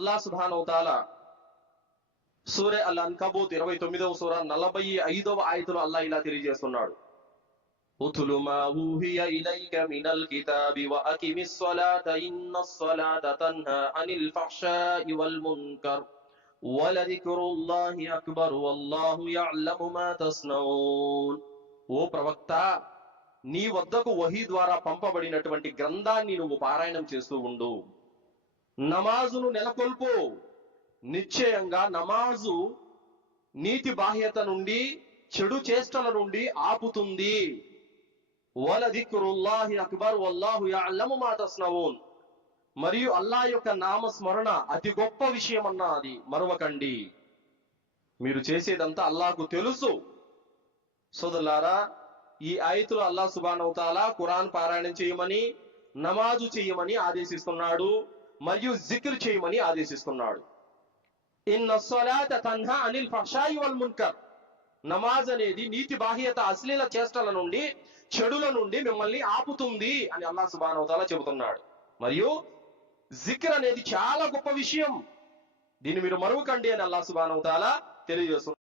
అల్లాహ్ సుబ్హానహు వ తఆలా సూర అల్ అన్కబూత్ 29వ సూర 45వ ఆయతులో అల్లాహ్ ఇలా తెలియజేస్తున్నాడు. ఉతులు మా ఊహియ ఇలైక మినల్ కితాబి వ అకిమిస్ స్సలాత ఇన్నస్ స్సలాత తన్హా అనిల్ ఫహ్షాయి వల్ మున్కర్ వలదిక్రుల్లాహి అక్బర్ వల్లాహు యఅలము మా తస్నఊన్. ఓ ప్రవక్త, నీ వద్దకు వహీ ద్వారా పంపబడినటువంటి గ్రంథాన్ని నువ్వు పారాయణం చేస్తూ ఉండు. నమాజును నెలకొల్పు. నిశ్చయంగా నమాజు నీతి బాహ్యత నుండి, చెడు చేష్టల నుండి ఆపుతుంది. వలదిక్రుల్లాహి అక్బర్ వల్లాహు యఅలము మా తస్నఊన్. మరియు అల్లాహ్ యొక్క నామస్మరణ అతి గొప్ప విషయం అన్నది మరవకండి. మీరు చేసేదంతా అల్లాహ్కు తెలుసు. సోదరులారా, ఈ ఆయతులో అల్లాహ్ సుబ్హానహు వ తఆలా ఖురాన్ పారాయణం చేయమని, నమాజు చేయమని ఆదేశిస్తున్నాడు, మరియు జిక్ర్ చేయమని ఆదేశిస్తున్నాడు. ఇన్నస్ స్సలాత తన్హా అనిల్ ఫహ్షాయి వల్ మున్కర్. నమాజ్ అనేది నీతి బాహ్యత, అశ్లీల చేష్టల నుండి, చెడుల నుండి మిమ్మల్ని ఆపుతుంది అని అల్లాహ్ సుబ్హానహు వ తఆలా చెబుతున్నాడు. మరియు జిక్ర్ అనేది చాలా గొప్ప విషయం, దీన్ని మీరు మరువకండి అని అల్లాహ్ సుబ్హానహు వ తఆలా తెలియజేస్తున్నారు.